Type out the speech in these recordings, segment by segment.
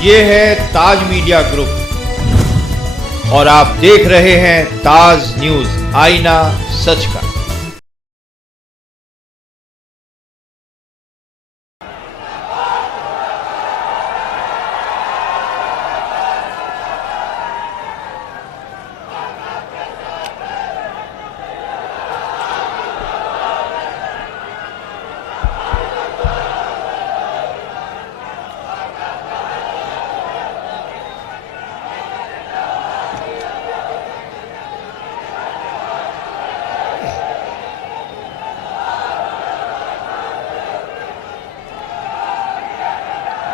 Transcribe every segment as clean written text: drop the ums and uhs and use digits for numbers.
ये है ताज media group और आप देख रहे हैं ताज न्यूज, आईना सच का।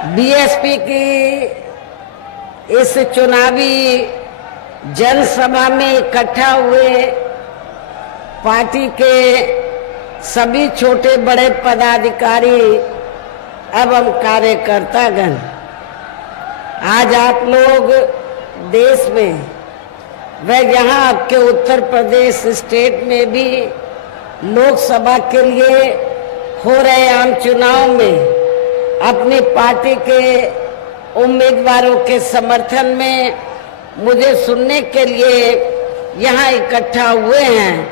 बीएसपी की इस चुनावी जनसभा में इकट्ठा हुए पार्टी के सभी छोटे बड़े पदाधिकारी एवं कार्यकर्तागण, आज आप लोग देश में व यहाँ आपके उत्तर प्रदेश स्टेट में भी लोकसभा के लिए हो रहे आम चुनाव में अपनी पार्टी के उम्मीदवारों के समर्थन में मुझे सुनने के लिए यहाँ इकट्ठा हुए हैं,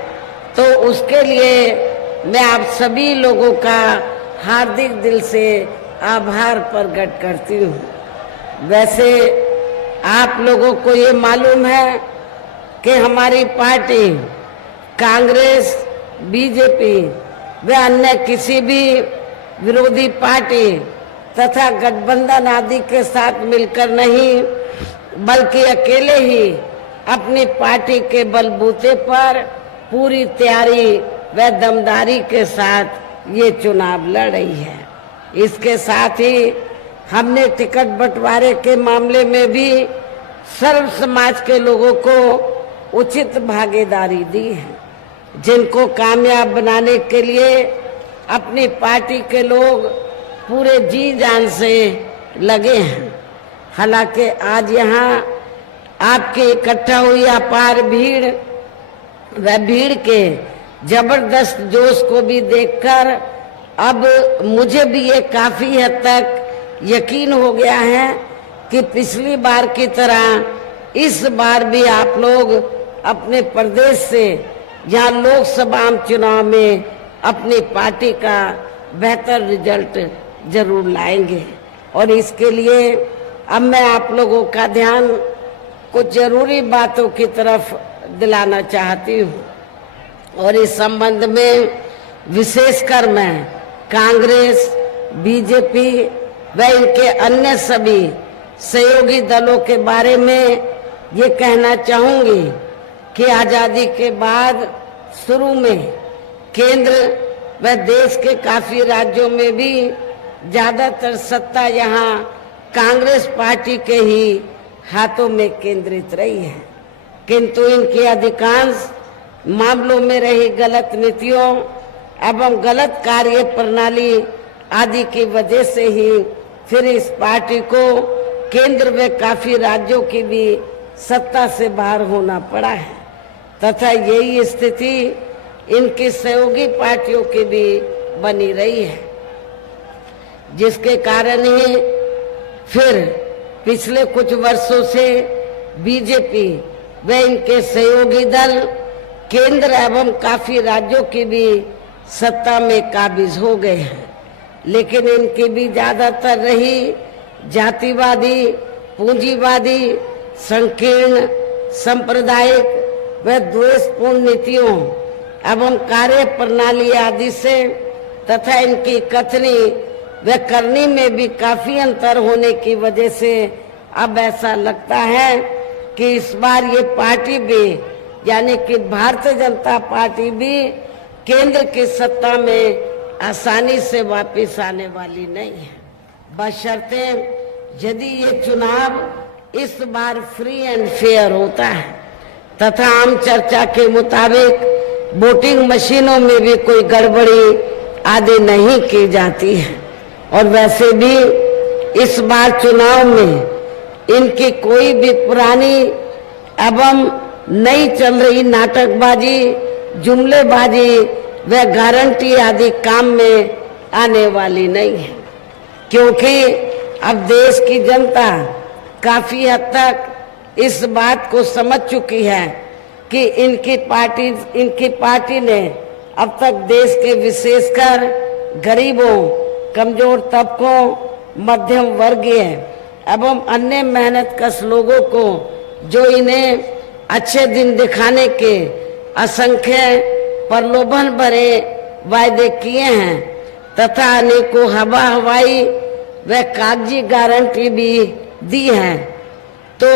तो उसके लिए मैं आप सभी लोगों का हार्दिक दिल से आभार प्रकट करती हूँ। वैसे आप लोगों को ये मालूम है कि हमारी पार्टी कांग्रेस, बीजेपी व अन्य किसी भी विरोधी पार्टी तथा गठबंधन आदि के साथ मिलकर नहीं, बल्कि अकेले ही अपनी पार्टी के बलबूते पर पूरी तैयारी व दमदारी के साथ ये चुनाव लड़ रही है। इसके साथ ही हमने टिकट बंटवारे के मामले में भी सर्व समाज के लोगों को उचित भागीदारी दी है, जिनको कामयाब बनाने के लिए अपनी पार्टी के लोग पूरे जी जान से लगे हैं। हालांकि आज यहाँ आपके इकट्ठा हुई अपार भीड़ व भीड़ के जबरदस्त जोश को भी देखकर अब मुझे भी ये काफी हद तक यकीन हो गया है कि पिछली बार की तरह इस बार भी आप लोग अपने प्रदेश से यहाँ लोकसभा चुनाव में अपनी पार्टी का बेहतर रिजल्ट जरूर लाएंगे। और इसके लिए अब मैं आप लोगों का ध्यान कुछ जरूरी बातों की तरफ दिलाना चाहती हूँ, और इस संबंध में विशेषकर मैं कांग्रेस, बीजेपी व इनके अन्य सभी सहयोगी दलों के बारे में ये कहना चाहूंगी कि आजादी के बाद शुरू में केंद्र व देश के काफी राज्यों में भी ज्यादातर सत्ता यहाँ कांग्रेस पार्टी के ही हाथों में केंद्रित रही है, किंतु इनकी अधिकांश मामलों में रही गलत नीतियों एवं गलत कार्य प्रणाली आदि की वजह से ही फिर इस पार्टी को केंद्र व काफी राज्यों की भी सत्ता से बाहर होना पड़ा है, तथा यही स्थिति इनकी सहयोगी पार्टियों की भी बनी रही है, जिसके कारण ही फिर पिछले कुछ वर्षों से बीजेपी व इनके सहयोगी दल केंद्र एवं काफी राज्यों की भी सत्ता में काबिज हो गए हैं। लेकिन इनकी भी ज्यादातर रही जातिवादी, पूंजीवादी, संकीर्ण, सांप्रदायिक व द्वेषपूर्ण नीतियों एवं कार्य प्रणाली आदि से तथा इनकी कथनी व करनी में भी काफी अंतर होने की वजह से अब ऐसा लगता है कि इस बार ये पार्टी भी, यानी कि भारतीय जनता पार्टी भी केंद्र की सत्ता में आसानी से वापस आने वाली नहीं है, बशर्ते यदि ये चुनाव इस बार फ्री एंड फेयर होता है तथा आम चर्चा के मुताबिक वोटिंग मशीनों में भी कोई गड़बड़ी आदि नहीं की जाती है। और वैसे भी इस बार चुनाव में इनकी कोई भी पुरानी एवं नई चल रही नाटकबाजी, जुमलेबाजी व गारंटी आदि काम में आने वाली नहीं है, क्योंकि अब देश की जनता काफी हद तक इस बात को समझ चुकी है कि इनकी पार्टी ने अब तक देश के विशेषकर गरीबों, कमजोर तबकों, मध्यम वर्गीय एवं अन्य मेहनतकश लोगों को जो इन्हें अच्छे दिन दिखाने के असंख्य प्रलोभन भरे वायदे किए हैं तथा अनेकों हवाई व कागजी गारंटी भी दी है, तो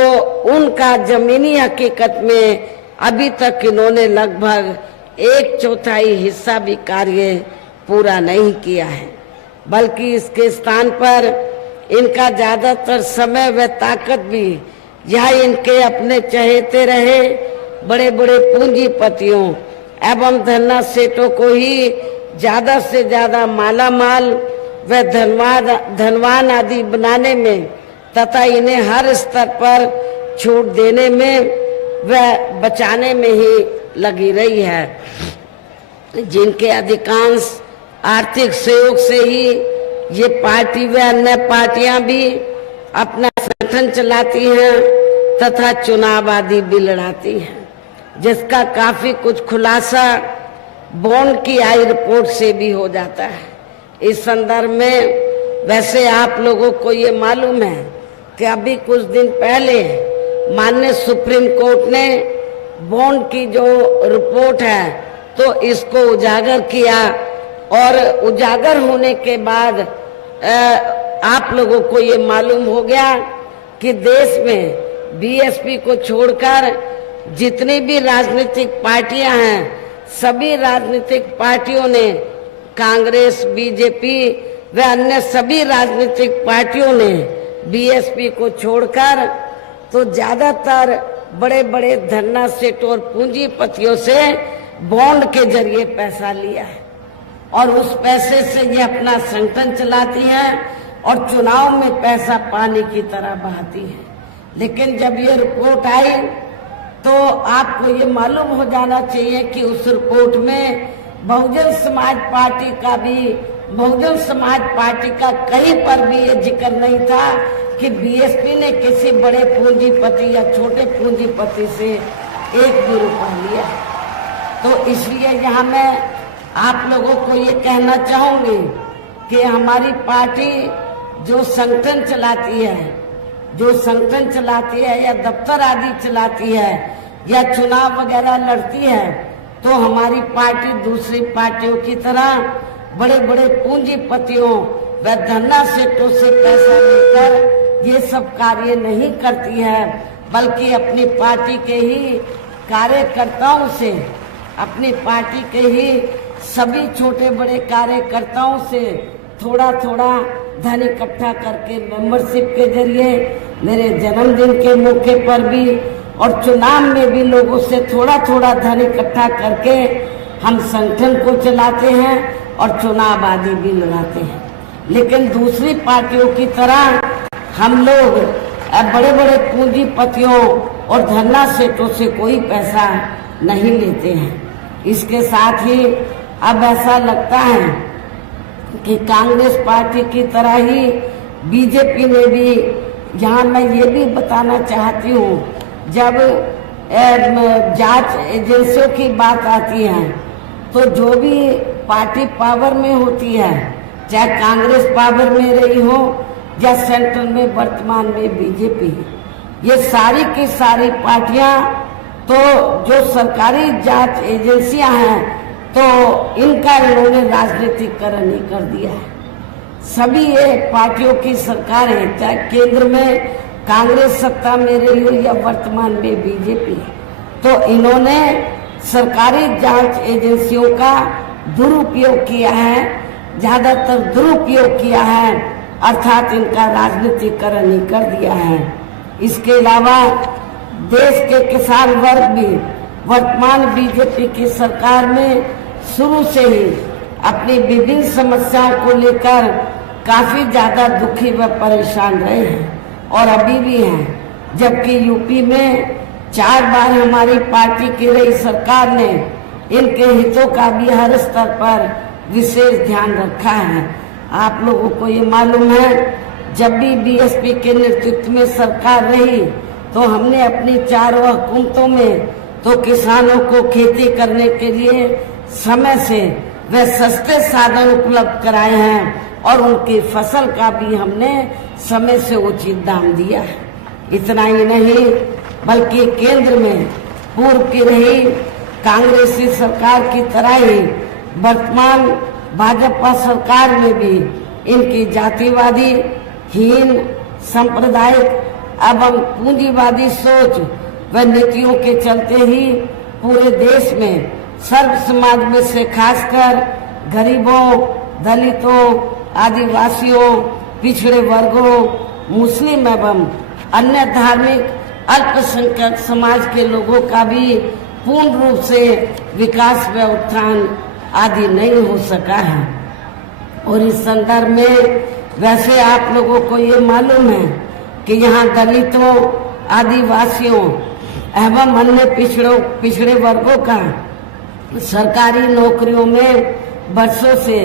उनका जमीनी हकीकत में अभी तक इन्होंने लगभग 1/4 हिस्सा भी कार्य पूरा नहीं किया है, बल्कि इसके स्थान पर इनका ज्यादातर समय व ताकत भी यह इनके अपने चहेते रहे बड़े बड़े पूंजीपतियों एवं धन्ना सेठों को ही ज्यादा से ज्यादा माला माल व धनवान आदि बनाने में तथा इन्हें हर स्तर पर छूट देने में व बचाने में ही लगी रही है, जिनके अधिकांश आर्थिक सहयोग से ही ये पार्टी व अन्य पार्टियां भी अपना संगठन चलाती हैं तथा चुनाव आदि भी लड़ाती हैं, जिसका काफी कुछ खुलासा बॉन्ड की आई रिपोर्ट से भी हो जाता है। इस संदर्भ में वैसे आप लोगों को ये मालूम है कि अभी कुछ दिन पहले माननीय सुप्रीम कोर्ट ने बॉन्ड की जो रिपोर्ट है तो इसको उजागर किया और उजागर होने के बाद आप लोगों को ये मालूम हो गया कि देश में बीएसपी को छोड़कर जितनी भी राजनीतिक पार्टियां हैं सभी राजनीतिक पार्टियों ने, कांग्रेस, बीजेपी व अन्य सभी राजनीतिक पार्टियों ने बीएसपी को छोड़कर तो ज्यादातर बड़े बड़े धन्ना सेठों और पूंजीपतियों से बॉन्ड के जरिए पैसा लिया है और उस पैसे से ये अपना संगठन चलाती हैं और चुनाव में पैसा पानी की तरह बहाती है। लेकिन जब ये रिपोर्ट आई तो आपको ये मालूम हो जाना चाहिए कि उस रिपोर्ट में बहुजन समाज पार्टी का कहीं पर भी ये जिक्र नहीं था कि बीएसपी ने किसी बड़े पूंजीपति या छोटे पूंजीपति से 1 भी रुपया लिया है। तो इसलिए यहाँ मैं आप लोगों को ये कहना चाहूंगी कि हमारी पार्टी जो संगठन चलाती है या दफ्तर आदि चलाती है या चुनाव वगैरह लड़ती है तो हमारी पार्टी दूसरी पार्टियों की तरह बड़े बड़े पूंजीपतियों व धन्ना सेठों से पैसा लेकर ये सब कार्य नहीं करती है, बल्कि अपनी पार्टी के ही कार्यकर्ताओं से, अपनी पार्टी के ही सभी छोटे बड़े कार्यकर्ताओं से थोड़ा थोड़ा धन इकट्ठा करके मेंबरशिप के जरिए, मेरे जन्मदिन के मौके पर भी और चुनाव में भी लोगों से थोड़ा थोड़ा धन इकट्ठा करके हम संगठन को चलाते हैं और चुनाव आदि भी लड़ाते हैं। लेकिन दूसरी पार्टियों की तरह हम लोग बड़े बड़े पूंजीपतियों और धन्ना सेठों से कोई पैसा नहीं लेते हैं। इसके साथ ही अब ऐसा लगता है कि कांग्रेस पार्टी की तरह ही बीजेपी ने भी, यहाँ मैं ये भी बताना चाहती हूँ, जब जांच एजेंसियों की बात आती है तो जो भी पार्टी पावर में होती है, चाहे कांग्रेस पावर में रही हो या सेंट्रल में वर्तमान में बीजेपी, ये सारी की सारी पार्टियां तो जो सरकारी जांच एजेंसियां हैं तो इनका इन्होंने राजनीतिकरण ही कर दिया है। सभी ये पार्टियों की सरकार है, चाहे केंद्र में कांग्रेस सत्ता में रही हो या वर्तमान में बीजेपी, तो इन्होंने सरकारी जांच एजेंसियों का दुरुपयोग किया है, ज्यादातर दुरुपयोग किया है, अर्थात इनका राजनीतिकरण ही कर दिया है। इसके अलावा देश के किसान वर्ग भी वर्तमान बीजेपी की सरकार में शुरू से ही अपनी विभिन्न समस्याओं को लेकर काफी ज्यादा दुखी व परेशान रहे हैं और अभी भी हैं। जबकि यूपी में 4 बार हमारी पार्टी की रही सरकार ने इनके हितों का भी हर स्तर पर विशेष ध्यान रखा है। आप लोगों को ये मालूम है जब भी बीएसपी के नेतृत्व में सरकार रही तो हमने अपनी चारों हुकूमतों में तो किसानों को खेती करने के लिए समय से वे सस्ते साधन उपलब्ध कराए हैं और उनकी फसल का भी हमने समय से उचित दाम दिया है। इतना ही नहीं बल्कि केंद्र में पूर्व की रही कांग्रेसी सरकार की तरह ही वर्तमान भाजपा सरकार में भी इनकी जातिवादी, हीन, सांप्रदायिक एवं पूंजीवादी सोच व नीतियों के चलते ही पूरे देश में सर्व समाज में से खासकर गरीबों, दलितों, आदिवासियों, पिछड़े वर्गों, मुस्लिम एवं अन्य धार्मिक अल्पसंख्यक समाज के लोगों का भी पूर्ण रूप से विकास व उत्थान आदि नहीं हो सका है। और इस संदर्भ में वैसे आप लोगों को ये मालूम है कि यहाँ दलितों, आदिवासियों एवं अन्य पिछड़े वर्गों का सरकारी नौकरियों में वर्षों से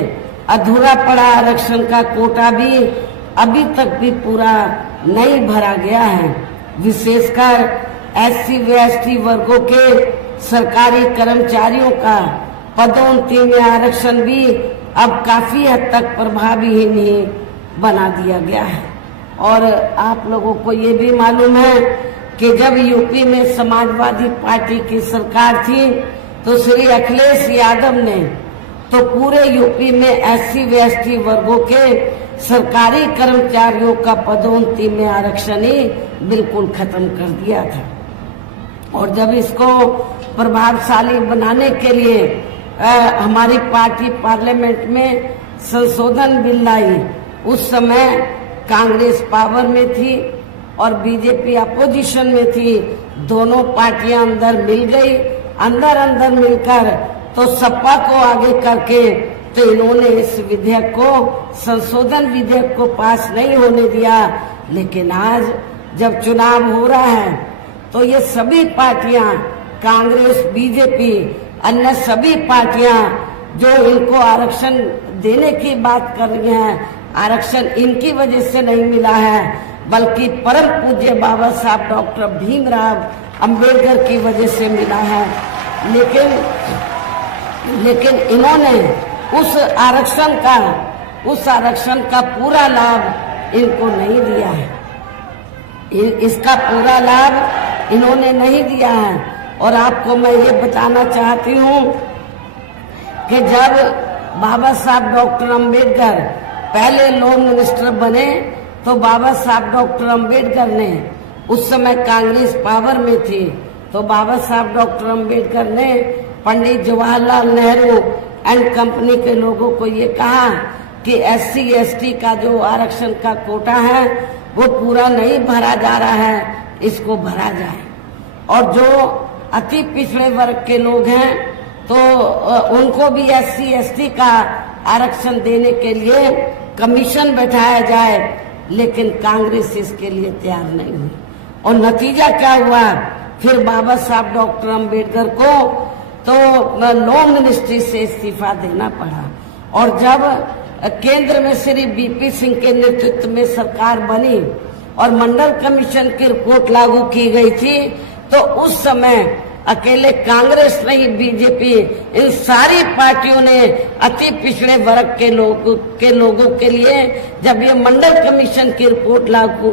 अधूरा पड़ा आरक्षण का कोटा भी अभी तक भी पूरा नहीं भरा गया है। विशेषकर एससी व एसटी वर्गों के सरकारी कर्मचारियों का पदोन्नति में आरक्षण भी अब काफी हद तक प्रभावी ही नहीं बना दिया गया है। और आप लोगों को ये भी मालूम है कि जब यूपी में समाजवादी पार्टी की सरकार थी तो श्री अखिलेश यादव ने तो पूरे यूपी में एससी व एसटी वर्गों के सरकारी कर्मचारियों का पदोन्नति में आरक्षण ही बिल्कुल खत्म कर दिया था। और जब इसको प्रभावशाली बनाने के लिए हमारी पार्टी पार्लियामेंट में संशोधन बिल लाई, उस समय कांग्रेस पावर में थी और बीजेपी अपोजिशन में थी। दोनों पार्टियां अंदर मिल गई, अंदर मिलकर तो सपा को आगे करके तो इन्होंने इस विधेयक को, संशोधन विधेयक को पास नहीं होने दिया। लेकिन आज जब चुनाव हो रहा है तो ये सभी पार्टियां, कांग्रेस, बीजेपी, अन्य सभी पार्टियां जो इनको आरक्षण देने की बात कर रही हैं, आरक्षण इनकी वजह से नहीं मिला है बल्कि परम पूज्य बाबा साहब डॉक्टर भीमराव अंबेडकर की वजह से मिला है। लेकिन इन्होंने उस आरक्षण का पूरा लाभ इनको नहीं दिया है। इसका पूरा लाभ इन्होंने नहीं दिया है। और आपको मैं ये बताना चाहती हूँ कि जब बाबा साहब डॉक्टर अंबेडकर पहले लॉ मिनिस्टर बने तो बाबा साहब डॉक्टर अंबेडकर ने, उस समय कांग्रेस पावर में थी, तो बाबा साहब डॉक्टर अंबेडकर ने पंडित जवाहरलाल नेहरू एंड कंपनी के लोगों को ये कहा कि एससी एसटी का जो आरक्षण का कोटा है वो पूरा नहीं भरा जा रहा है, इसको भरा जाए। और जो अति पिछड़े वर्ग के लोग हैं तो उनको भी एससी एसटी का आरक्षण देने के लिए कमीशन बैठाया जाए, लेकिन कांग्रेस इसके लिए तैयार नहीं हुई। और नतीजा क्या हुआ, फिर बाबा साहब डॉक्टर अंबेडकर को तो लॉ मिनिस्ट्री से इस्तीफा देना पड़ा। और जब केंद्र में श्री बीपी सिंह के नेतृत्व में सरकार बनी और मंडल कमीशन की रिपोर्ट लागू की गई थी तो उस समय अकेले कांग्रेस नहीं, बीजेपी, इन सारी पार्टियों ने अति पिछड़े वर्ग के लोगों के लिए जब ये मंडल कमीशन की रिपोर्ट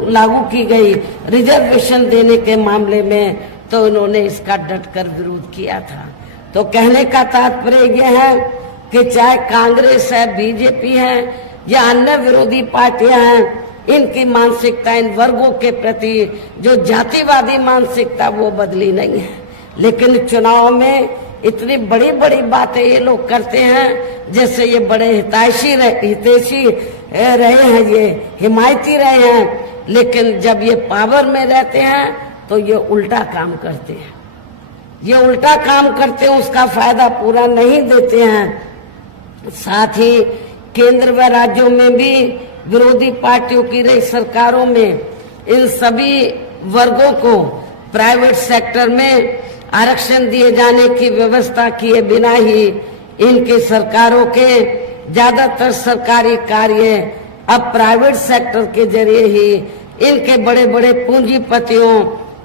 लागू की गई रिजर्वेशन देने के मामले में, तो इन्होंने इसका डटकर विरोध किया था। तो कहने का तात्पर्य यह है कि चाहे कांग्रेस है, बीजेपी है या अन्य विरोधी पार्टियां हैं, इनकी मानसिकता, इन वर्गों के प्रति जो जातिवादी मानसिकता वो बदली नहीं है। लेकिन चुनाव में इतनी बड़ी बड़ी बातें ये लोग करते हैं जैसे ये बड़े हितैषी रहे हैं, ये हिमायती रहे हैं, लेकिन जब ये पावर में रहते हैं तो ये उल्टा काम करते हैं। ये उल्टा काम करते हैं, उसका फायदा पूरा नहीं देते हैं। साथ ही केंद्र व राज्यों में भी विरोधी पार्टियों की रही सरकारों में इन सभी वर्गों को प्राइवेट सेक्टर में आरक्षण दिए जाने की व्यवस्था किए बिना ही इनके सरकारों के ज्यादातर सरकारी कार्य अब प्राइवेट सेक्टर के जरिए ही इनके बड़े बड़े पूंजीपतियों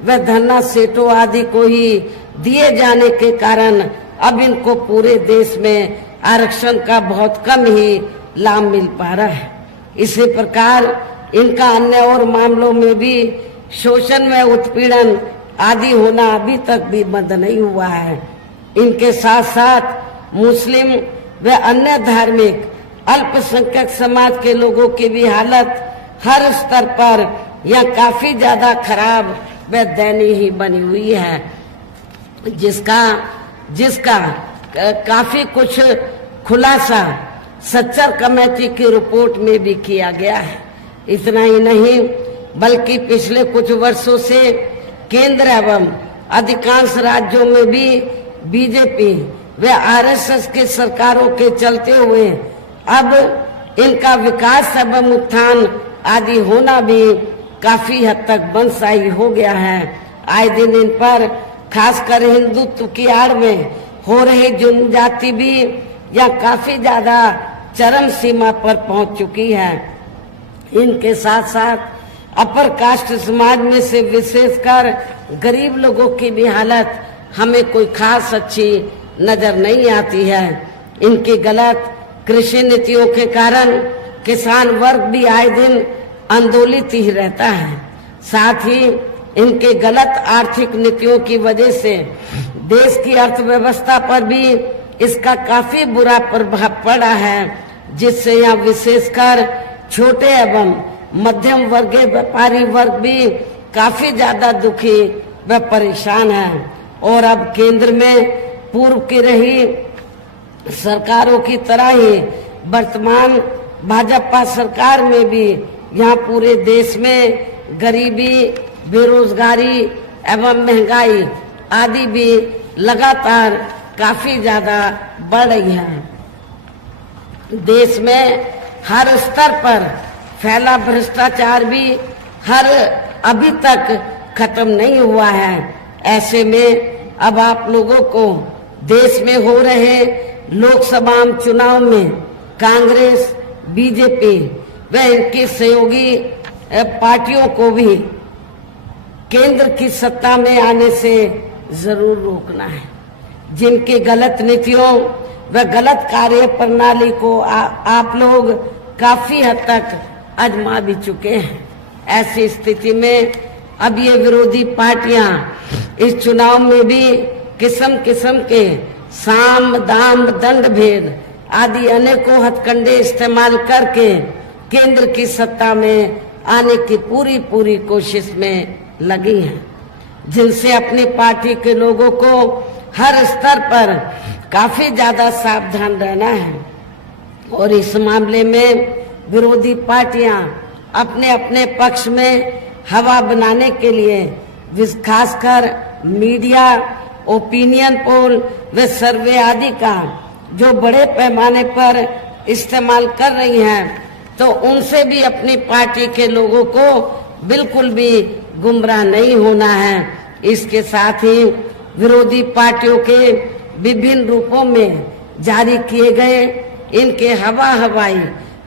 व धन्ना सेठों आदि को ही दिए जाने के कारण अब इनको पूरे देश में आरक्षण का बहुत कम ही लाभ मिल पा रहा है। इसी प्रकार इनका अन्य और मामलों में भी शोषण व उत्पीड़न आदि होना अभी तक भी बंद नहीं हुआ है। इनके साथ साथ मुस्लिम व अन्य धार्मिक अल्पसंख्यक समाज के लोगों की भी हालत हर स्तर पर यह काफी ज्यादा खराब व दयनीय ही बनी हुई है, जिसका काफी कुछ खुलासा सच्चर कमेटी की रिपोर्ट में भी किया गया है। इतना ही नहीं बल्कि पिछले कुछ वर्षों से केंद्र एवं अधिकांश राज्यों में भी बीजेपी व आरएसएस के सरकारों के चलते हुए अब इनका विकास एवं उत्थान आदि होना भी काफी हद तक बंदशाही हो गया है। आए दिन इन पर खासकर हिंदुत्व की आड़ में हो रही जनजाति भी या काफी ज्यादा चरम सीमा पर पहुंच चुकी है। इनके साथ साथ अपर कास्ट समाज में से विशेषकर गरीब लोगों की भी हालत हमें कोई खास अच्छी नजर नहीं आती है। इनकी गलत कृषि नीतियों के कारण किसान वर्ग भी आए दिन आंदोलित ही रहता है। साथ ही इनके गलत आर्थिक नीतियों की वजह से देश की अर्थव्यवस्था पर भी इसका काफी बुरा प्रभाव पड़ा है, जिससे यहाँ विशेषकर छोटे एवं मध्यम वर्गीय व्यापारी वर्ग भी काफी ज्यादा दुखी व परेशान है। और अब केंद्र में पूर्व की रही सरकारों की तरह ही वर्तमान भाजपा सरकार में भी यहाँ पूरे देश में गरीबी, बेरोजगारी एवं महंगाई आदि भी लगातार काफी ज्यादा बढ़ रही है। देश में हर स्तर पर फैला भ्रष्टाचार भी अभी तक खत्म नहीं हुआ है। ऐसे में अब आप लोगों को देश में हो रहे लोकसभा चुनाव में कांग्रेस, बीजेपी व इनकी सहयोगी पार्टियों को भी केंद्र की सत्ता में आने से जरूर रोकना है। जिनकी गलत नीतियों व गलत कार्य प्रणाली को आप लोग काफी हद तक आजमा भी चुके हैं। ऐसी स्थिति में अब ये विरोधी पार्टियां इस चुनाव में भी किस्म किस्म के साम, दाम, दंड भेद आदि अनेकों हथकंडे इस्तेमाल करके केंद्र की सत्ता में आने की पूरी कोशिश में लगी हैं, जिनसे अपनी पार्टी के लोगों को हर स्तर पर काफी ज्यादा सावधान रहना है। और इस मामले में विरोधी पार्टियां अपने अपने पक्ष में हवा बनाने के लिए खासकर मीडिया, ओपिनियन पोल व सर्वे आदि का जो बड़े पैमाने पर इस्तेमाल कर रही हैं, तो उनसे भी अपनी पार्टी के लोगों को बिल्कुल भी गुमराह नहीं होना है। इसके साथ ही विरोधी पार्टियों के विभिन्न रूपों में जारी किए गए इनके हवाई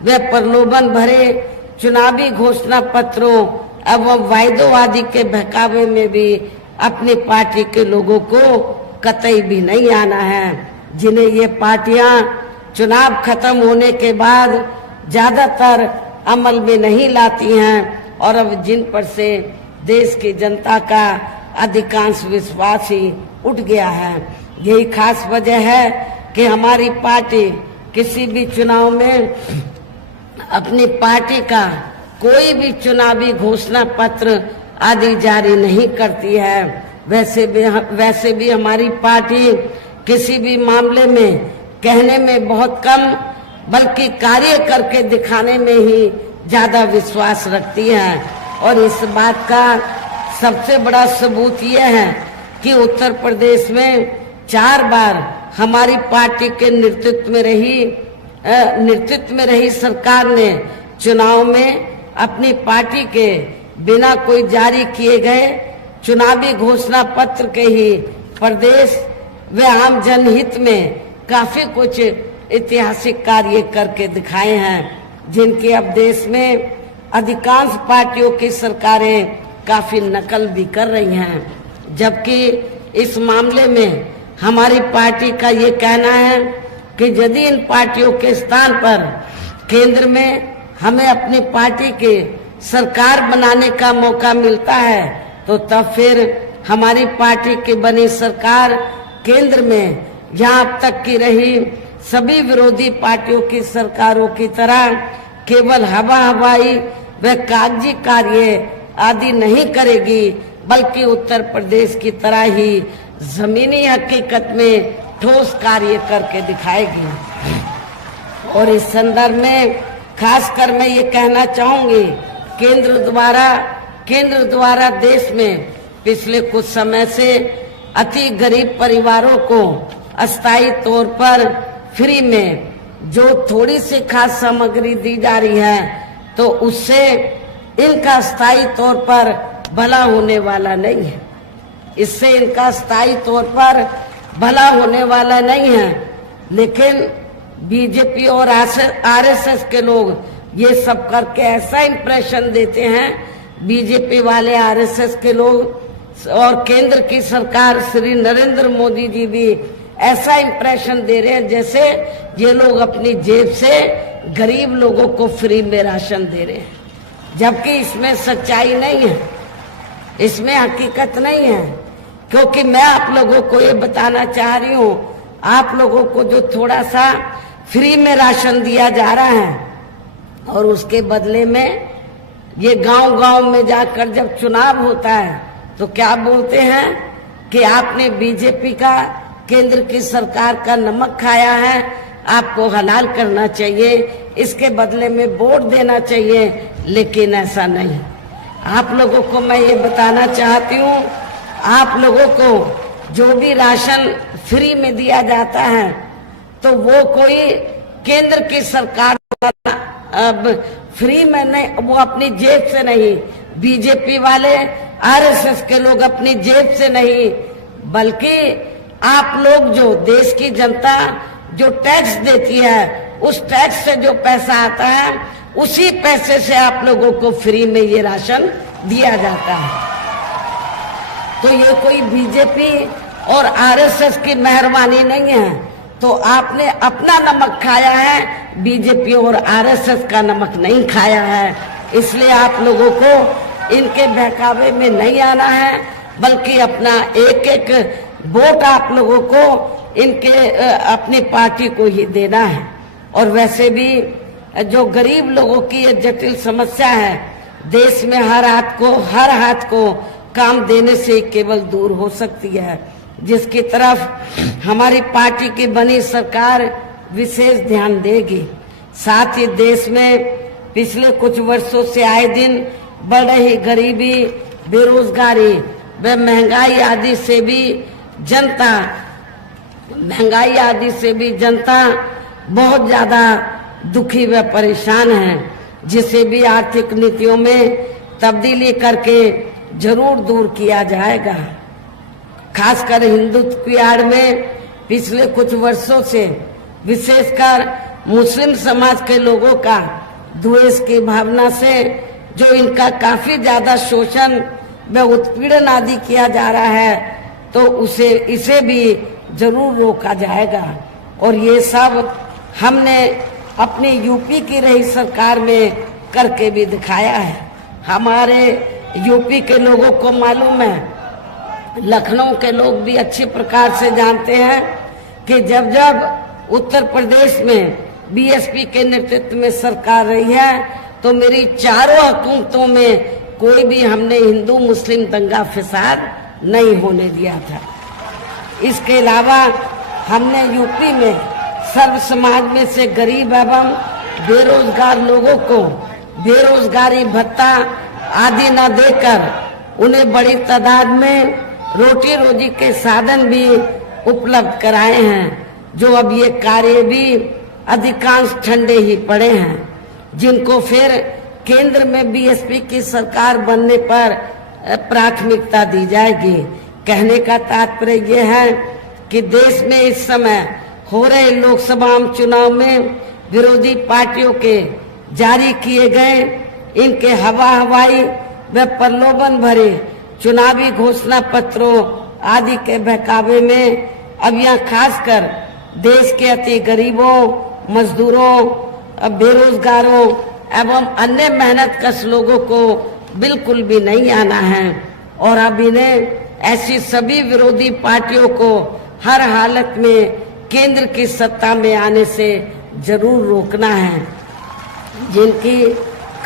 व प्रलोभन भरे चुनावी घोषणा पत्रों एवं वायदों आदि के बहकावे में भी अपनी पार्टी के लोगों को कतई भी नहीं आना है, जिन्हें ये पार्टियां चुनाव खत्म होने के बाद ज्यादातर अमल में नहीं लाती हैं और अब जिन पर से देश की जनता का अधिकांश विश्वास ही उठ गया है। यही खास वजह है कि हमारी पार्टी किसी भी चुनाव में अपनी पार्टी का कोई भी चुनावी घोषणा पत्र आदि जारी नहीं करती है। वैसे भी हमारी पार्टी किसी भी मामले में कहने में बहुत कम बल्कि कार्य करके दिखाने में ही ज्यादा विश्वास रखती है। और इस बात का सबसे बड़ा सबूत यह है कि उत्तर प्रदेश में 4 बार हमारी पार्टी के नेतृत्व में रही सरकार ने चुनाव में अपनी पार्टी के बिना कोई जारी किए गए चुनावी घोषणा पत्र के ही प्रदेश व आम जनहित में काफी कुछ ऐतिहासिक कार्य करके दिखाए हैं। जिनकी अब देश में अधिकांश पार्टियों की सरकारें काफी नकल भी कर रही हैं। जबकि इस मामले में हमारी पार्टी का ये कहना है कि यदि इन पार्टियों के स्थान पर केंद्र में हमें अपनी पार्टी के सरकार बनाने का मौका मिलता है तो तब फिर हमारी पार्टी की बनी सरकार केंद्र में यहाँ अब तक की रही सभी विरोधी पार्टियों की सरकारों की तरह केवल हवाई व कागजी कार्य आदि नहीं करेगी, बल्कि उत्तर प्रदेश की तरह ही जमीनी हकीकत में ठोस कार्य करके दिखाएगी। और इस संदर्भ में खासकर मैं ये कहना चाहूंगी, केंद्र द्वारा देश में पिछले कुछ समय से अति गरीब परिवारों को अस्थायी तौर पर फ्री में जो थोड़ी सी खाद्य सामग्री दी जा रही है, तो उससे इनका स्थायी तौर पर भला होने वाला नहीं है। इससे इनका स्थायी तौर पर भला होने वाला नहीं है। लेकिन बीजेपी और आरएसएस के लोग ये सब करके ऐसा इंप्रेशन देते हैं, बीजेपी वाले, आरएसएस के लोग और केंद्र की सरकार श्री नरेंद्र मोदी जी भी ऐसा इंप्रेशन दे रहे हैं जैसे ये लोग अपनी जेब से गरीब लोगों को फ्री में राशन दे रहे हैं, जबकि इसमें सच्चाई नहीं है, इसमें हकीकत नहीं है। क्योंकि मैं आप लोगों को ये बताना चाह रही हूँ, आप लोगों को जो थोड़ा सा फ्री में राशन दिया जा रहा है और उसके बदले में ये गांव-गांव में जाकर जब चुनाव होता है तो क्या बोलते हैं कि आपने बीजेपी का, केंद्र की सरकार का नमक खाया है, आपको हलाल करना चाहिए, इसके बदले में वोट देना चाहिए। लेकिन ऐसा नहीं। आप लोगों को मैं ये बताना चाहती हूँ, आप लोगों को जो भी राशन फ्री में दिया जाता है तो वो कोई केंद्र की सरकार अब फ्री में नहीं, वो अपनी जेब से नहीं, बीजेपी वाले, आरएसएस के लोग अपनी जेब से नहीं, बल्कि आप लोग जो देश की जनता जो टैक्स देती है, उस टैक्स से जो पैसा आता है उसी पैसे से आप लोगों को फ्री में ये राशन दिया जाता है। तो ये कोई बीजेपी और आरएसएस की मेहरबानी नहीं है। तो आपने अपना नमक खाया है, बीजेपी और आरएसएस का नमक नहीं खाया है। इसलिए आप लोगों को इनके बहकावे में नहीं आना है, बल्कि अपना एक एक वोट आप लोगों को इनके अपनी पार्टी को ही देना है। और वैसे भी जो गरीब लोगों की ये जटिल समस्या है, देश में हर हाथ को काम देने से केवल दूर हो सकती है, जिसकी तरफ हमारी पार्टी की बनी सरकार विशेष ध्यान देगी। साथ ही देश में पिछले कुछ वर्षों से आए दिन बढ़ रही गरीबी, बेरोजगारी व महंगाई आदि से भी जनता बहुत ज्यादा दुखी व परेशान है, जिसे भी आर्थिक नीतियों में तब्दीली करके जरूर दूर किया जाएगा। खासकर हिंदुत्व की आड़ में पिछले कुछ वर्षों से विशेषकर मुस्लिम समाज के लोगों का द्वेष की भावना से जो इनका काफी ज्यादा शोषण व उत्पीड़न आदि किया जा रहा है, तो इसे भी जरूर रोका जाएगा। और ये सब हमने अपनी यूपी की रही सरकार में करके भी दिखाया है। हमारे यूपी के लोगों को मालूम है, लखनऊ के लोग भी अच्छी प्रकार से जानते हैं कि जब जब उत्तर प्रदेश में बीएसपी के नेतृत्व में सरकार रही है, तो मेरी चारों हुकूमतों में कोई भी हमने हिंदू मुस्लिम दंगा फसाद नहीं होने दिया था। इसके अलावा हमने यूपी में सर्व समाज में से गरीब एवं बेरोजगार लोगों को बेरोजगारी भत्ता आदि न देकर उन्हें बड़ी तादाद में रोटी रोजी के साधन भी उपलब्ध कराए हैं, जो अब ये कार्य भी अधिकांश ठंडे ही पड़े हैं, जिनको फिर केंद्र में बीएसपी की सरकार बनने पर प्राथमिकता दी जाएगी। कहने का तात्पर्य यह है कि देश में इस समय हो रहे लोकसभा चुनाव में विरोधी पार्टियों के जारी किए गए इनके हवाई व प्रलोभन भरे चुनावी घोषणा पत्रों आदि के बहकावे में अब यहाँ खासकर देश के अति गरीबों, मजदूरों, बेरोजगारों एवं अन्य मेहनतकश लोगों को बिल्कुल भी नहीं आना है और अब इन्हें ऐसी सभी विरोधी पार्टियों को हर हालत में केंद्र की सत्ता में आने से जरूर रोकना है, जिनकी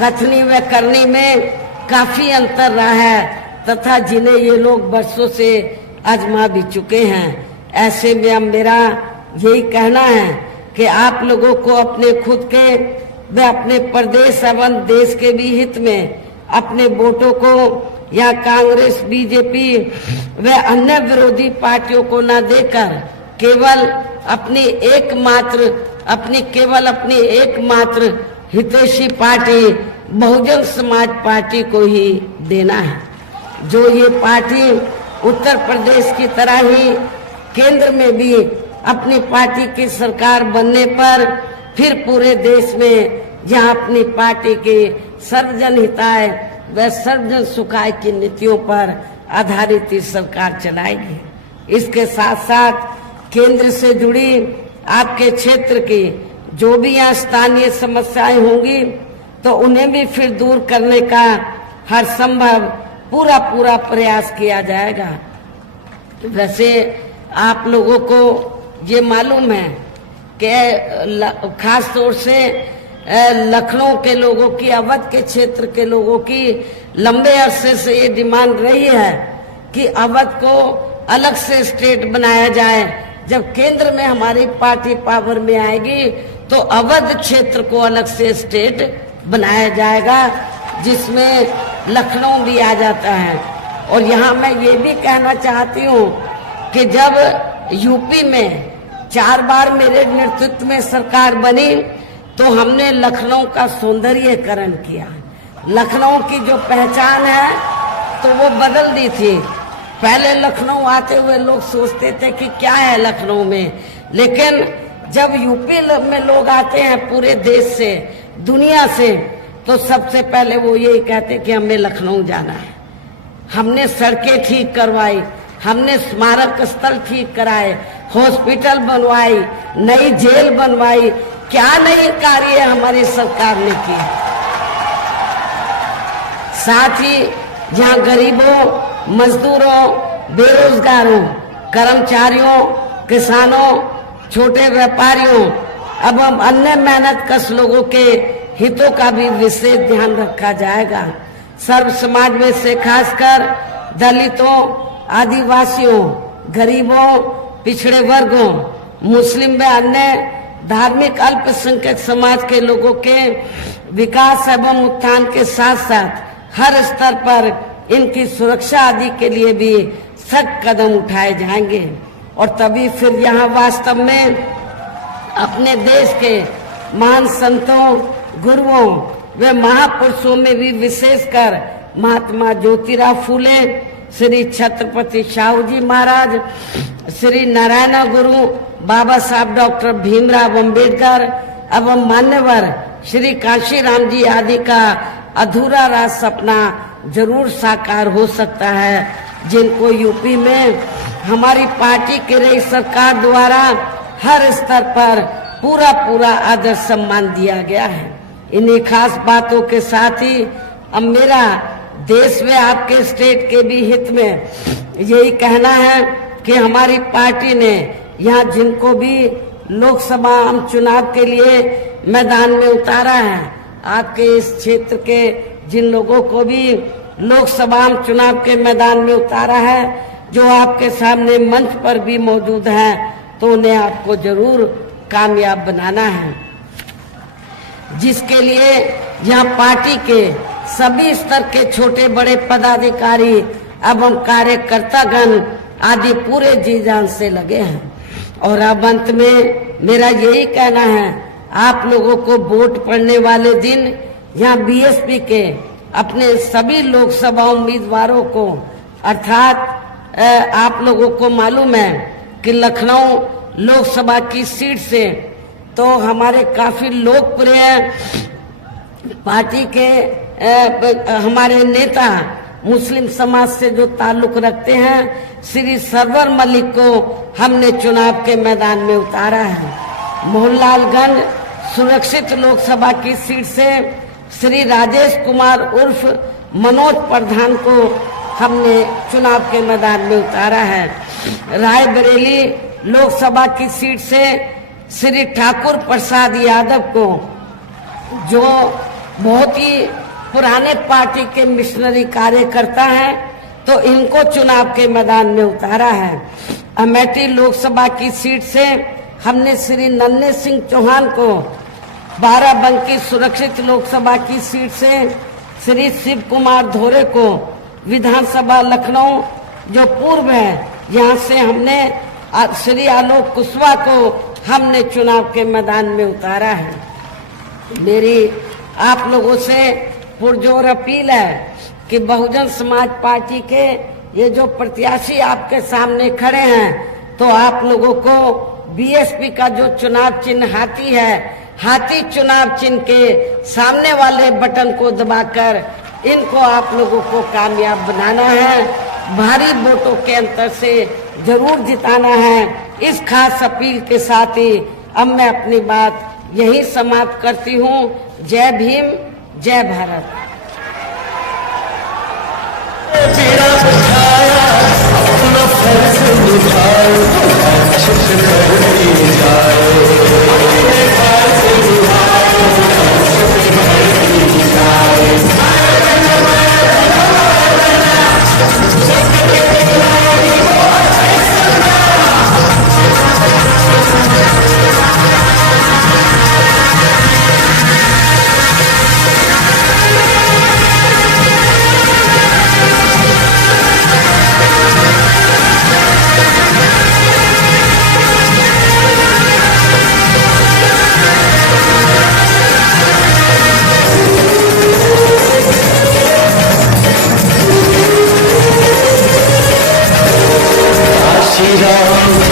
कथनी व करनी में काफी अंतर रहा है तथा जिन्हें ये लोग बरसों से आजमा भी चुके हैं। ऐसे में अब मेरा यही कहना है कि आप लोगों को अपने खुद के व अपने प्रदेश एवं देश के भी हित में अपने वोटों को या कांग्रेस, बीजेपी व अन्य विरोधी पार्टियों को न देकर केवल अपनी एकमात्र हितैषी पार्टी बहुजन समाज पार्टी को ही देना है, जो ये पार्टी उत्तर प्रदेश की तरह ही केंद्र में भी अपनी पार्टी की सरकार बनने पर फिर पूरे देश में जहां अपनी पार्टी की सर्वजन हिताय व सर्वजन सुखाय की नीतियों पर आधारित सरकार चलाएगी। इसके साथ साथ केंद्र से जुड़ी आपके क्षेत्र की जो भी यहाँ स्थानीय समस्याएं होंगी तो उन्हें भी फिर दूर करने का हर संभव पूरा प्रयास किया जाएगा। वैसे आप लोगों को ये मालूम है कि खास तौर से लखनऊ के लोगों की, अवध के क्षेत्र के लोगों की लंबे अरसे से ये डिमांड रही है कि अवध को अलग से स्टेट बनाया जाए। जब केंद्र में हमारी पार्टी पावर में आएगी तो अवध क्षेत्र को अलग से स्टेट बनाया जाएगा, जिसमें लखनऊ भी आ जाता है। और यहाँ मैं ये भी कहना चाहती हूँ कि जब यूपी में 4 बार मेरे नेतृत्व में सरकार बनी तो हमने लखनऊ का सौंदर्यीकरण किया। लखनऊ की जो पहचान है तो वो बदल दी थी। पहले लखनऊ आते हुए लोग सोचते थे कि क्या है लखनऊ में, लेकिन जब यूपी में लोग आते हैं पूरे देश से, दुनिया से, तो सबसे पहले वो यही कहते कि हमें लखनऊ जाना है। हमने सड़कें ठीक करवाई, हमने स्मारक स्थल ठीक कराए, हॉस्पिटल बनवाई, नई जेल बनवाई, क्या नई कार्य हमारी सरकार ने किए। साथ ही जहाँ गरीबों, मजदूरों, बेरोजगारों, कर्मचारियों, किसानों, छोटे व्यापारियों एवं अन्य मेहनतकश लोगों के हितों का भी विशेष ध्यान रखा जाएगा। सर्व समाज में से खासकर दलितों, आदिवासियों, गरीबों, पिछड़े वर्गों, मुस्लिम व अन्य धार्मिक अल्पसंख्यक समाज के लोगों के विकास एवं उत्थान के साथ साथ हर स्तर पर इनकी सुरक्षा आदि के लिए भी सख्त कदम उठाए जाएंगे। और तभी फिर यहाँ वास्तव में अपने देश के महान संतों, गुरुओं व महापुरुषों में भी विशेषकर महात्मा ज्योतिराव फूले, श्री छत्रपति शाहू जी महाराज, श्री नारायण गुरु, बाबा साहब डॉक्टर भीमराव अंबेडकर एवं मान्यवर श्री काशीराम जी आदि का अधूरा राज सपना जरूर साकार हो सकता है, जिनको यूपी में हमारी पार्टी की रही सरकार द्वारा हर स्तर पर पूरा आदर सम्मान दिया गया है। इन्हीं खास बातों के साथ ही अब मेरा देश में आपके स्टेट के भी हित में यही कहना है कि हमारी पार्टी ने यहाँ जिनको भी लोकसभा चुनाव के लिए मैदान में उतारा है, आपके इस क्षेत्र के जिन लोगों को भी लोकसभा चुनाव के मैदान में उतारा है, जो आपके सामने मंच पर भी मौजूद हैं, तो उन्हें आपको जरूर कामयाब बनाना है, जिसके लिए यहाँ पार्टी के सभी स्तर के छोटे बड़े पदाधिकारी एवं कार्यकर्तागण आदि पूरे जी जान से लगे हैं। और अब अंत में मेरा यही कहना है, आप लोगों को वोट पड़ने वाले दिन यहाँ बीएसपी के अपने सभी लोकसभा उम्मीदवारों को, अर्थात आप लोगों को मालूम है कि लखनऊ लोकसभा की सीट से तो हमारे काफी लोकप्रिय पार्टी के हमारे नेता मुस्लिम समाज से जो ताल्लुक रखते हैं श्री सरवर मलिक को हमने चुनाव के मैदान में उतारा है। मोहनलालगंज सुरक्षित लोकसभा की सीट से श्री राजेश कुमार उर्फ मनोज प्रधान को हमने चुनाव के मैदान में उतारा है। रायबरेली लोकसभा की सीट से श्री ठाकुर प्रसाद यादव को, जो बहुत ही पुराने पार्टी के मिशनरी कार्यकर्ता हैं, तो इनको चुनाव के मैदान में उतारा है। अमेठी लोकसभा की सीट से हमने श्री नन्हे सिंह चौहान को, बाराबंकी सुरक्षित लोकसभा की सीट से श्री शिव कुमार धोरे को, विधानसभा लखनऊ जो पूर्व है यहाँ से हमने श्री आलोक कुशवाहा को हमने चुनाव के मैदान में उतारा है। मेरी आप लोगों से पुरजोर अपील है कि बहुजन समाज पार्टी के ये जो प्रत्याशी आपके सामने खड़े हैं, तो आप लोगों को बीएसपी का जो चुनाव चिन्ह हाथी है, हाथी चुनाव चिन्ह के सामने वाले बटन को दबाकर इनको आप लोगों को कामयाब बनाना है, भारी वोटों के अंतर से जरूर जिताना है। इस खास अपील के साथ ही अब मैं अपनी बात यही समाप्त करती हूँ। जय भीम, जय भारत। Shri Ram